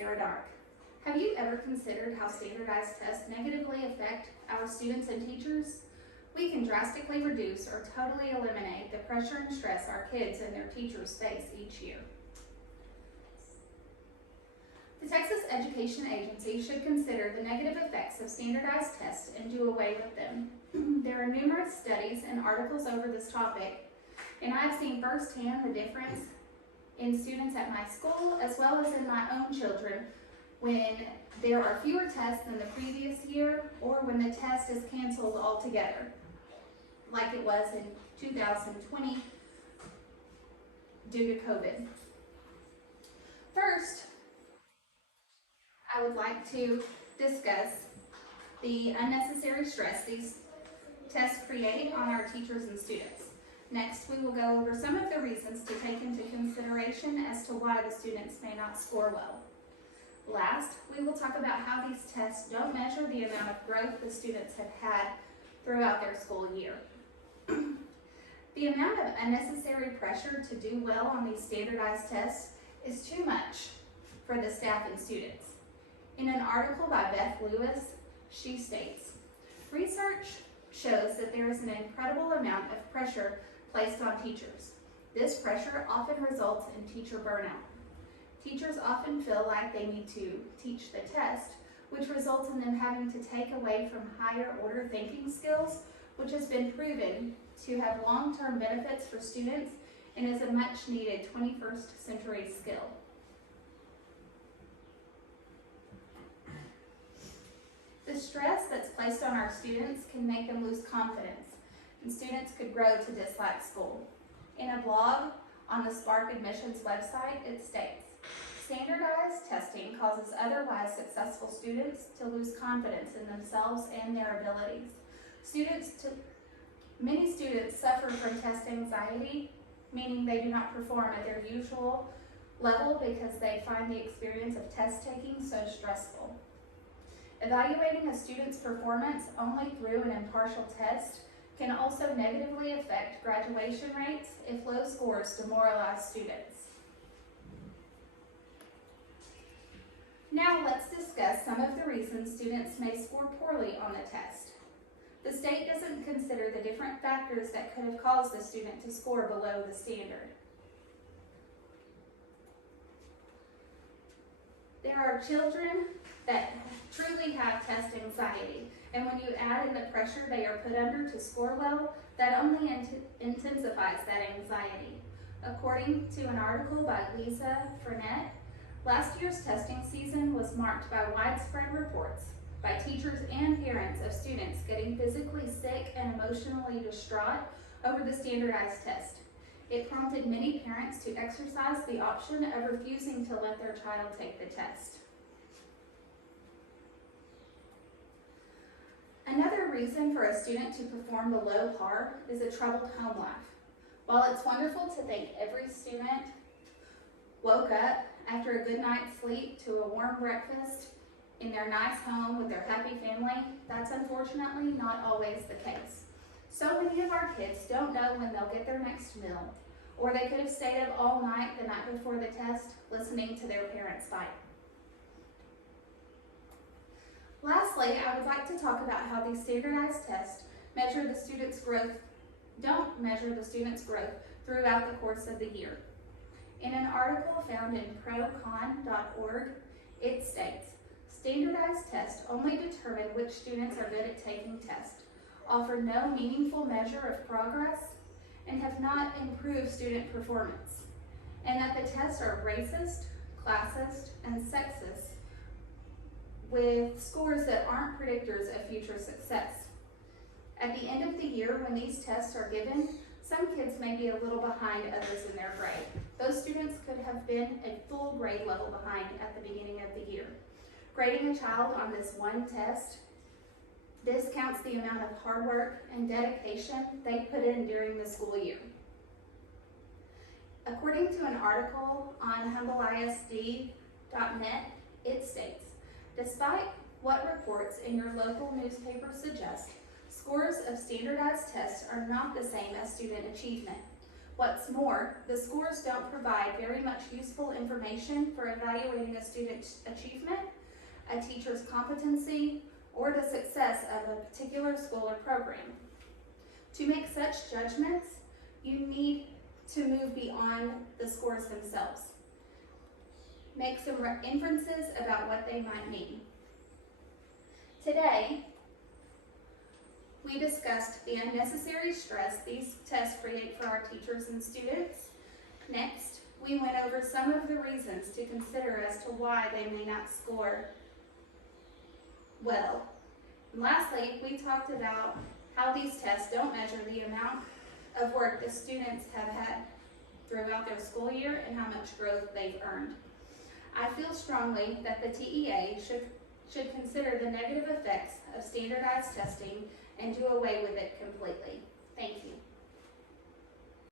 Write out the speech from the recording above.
Sarah Dark. Have you ever considered how standardized tests negatively affect our students and teachers? We can drastically reduce or totally eliminate the pressure and stress our kids and their teachers face each year. The Texas Education Agency should consider the negative effects of standardized tests and do away with them. There are numerous studies and articles over this topic, and I've seen firsthand the difference in students at my school as well as in my own children when there are fewer tests than the previous year or when the test is canceled altogether, like it was in 2020 due to COVID. First, I would like to discuss the unnecessary stress these tests create on our teachers and students. Next, we will go over some of the reasons to take into consideration as to why the students may not score well. Last, we will talk about how these tests don't measure the amount of growth the students have had throughout their school year. The amount of unnecessary pressure to do well on these standardized tests is too much for the staff and students. In an article by Beth Lewis, she states, "Research shows that there is an incredible amount of pressure placed on teachers. This pressure often results in teacher burnout. Teachers often feel like they need to teach the test, which results in them having to take away from higher order thinking skills, which has been proven to have long-term benefits for students and is a much needed 21st century skill." The stress that's placed on our students can make them lose confidence, and students could grow to dislike school. In a blog on the Spark Admissions website, it states, "Standardized testing causes otherwise successful students to lose confidence in themselves and their abilities. Many students suffer from test anxiety, meaning they do not perform at their usual level because they find the experience of test taking so stressful. Evaluating a student's performance only through an impartial test can also negatively affect graduation rates if low scores demoralize students." Now let's discuss some of the reasons students may score poorly on the test. The state doesn't consider the different factors that could have caused the student to score below the standard. There are children that truly have test anxiety, and when you add in the pressure they are put under to score well, that only intensifies that anxiety. According to an article by Lisa Frenette, last year's testing season was marked by widespread reports by teachers and parents of students getting physically sick and emotionally distraught over the standardized test. It prompted many parents to exercise the option of refusing to let their child take the test. Another reason for a student to perform below par is a troubled home life. While it's wonderful to think every student woke up after a good night's sleep to a warm breakfast in their nice home with their happy family, that's unfortunately not always the case. So many of our kids don't know when they'll get their next meal, or they could have stayed up all night the night before the test listening to their parents fight. Lastly, I would like to talk about how these standardized tests don't measure the student's growth throughout the course of the year. In an article found in procon.org, it states, "Standardized tests only determine which students are good at taking tests, offer no meaningful measure of progress, and have not improved student performance, and that the tests are racist, classist, and sexist, with scores that aren't predictors of future success. At the end of the year, when these tests are given, some kids may be a little behind others in their grade. Those students could have been a full grade level behind at the beginning of the year. Grading a child on this one test discounts the amount of hard work and dedication they put in during the school year." According to an article on humbleisd.net, it states, "Despite what reports in your local newspaper suggest, scores of standardized tests are not the same as student achievement. What's more, the scores don't provide very much useful information for evaluating a student's achievement, a teacher's competency, or the success of a particular school or program. To make such judgments, you need to move beyond the scores themselves. Make some inferences about what they might mean. Today, we discussed the unnecessary stress these tests create for our teachers and students. Next, we went over some of the reasons to consider as to why they may not score well. And lastly, we talked about how these tests don't measure the amount of work the students have had throughout their school year and how much growth they've earned. I feel strongly that the TEA should consider the negative effects of standardized testing and do away with it completely. Thank you.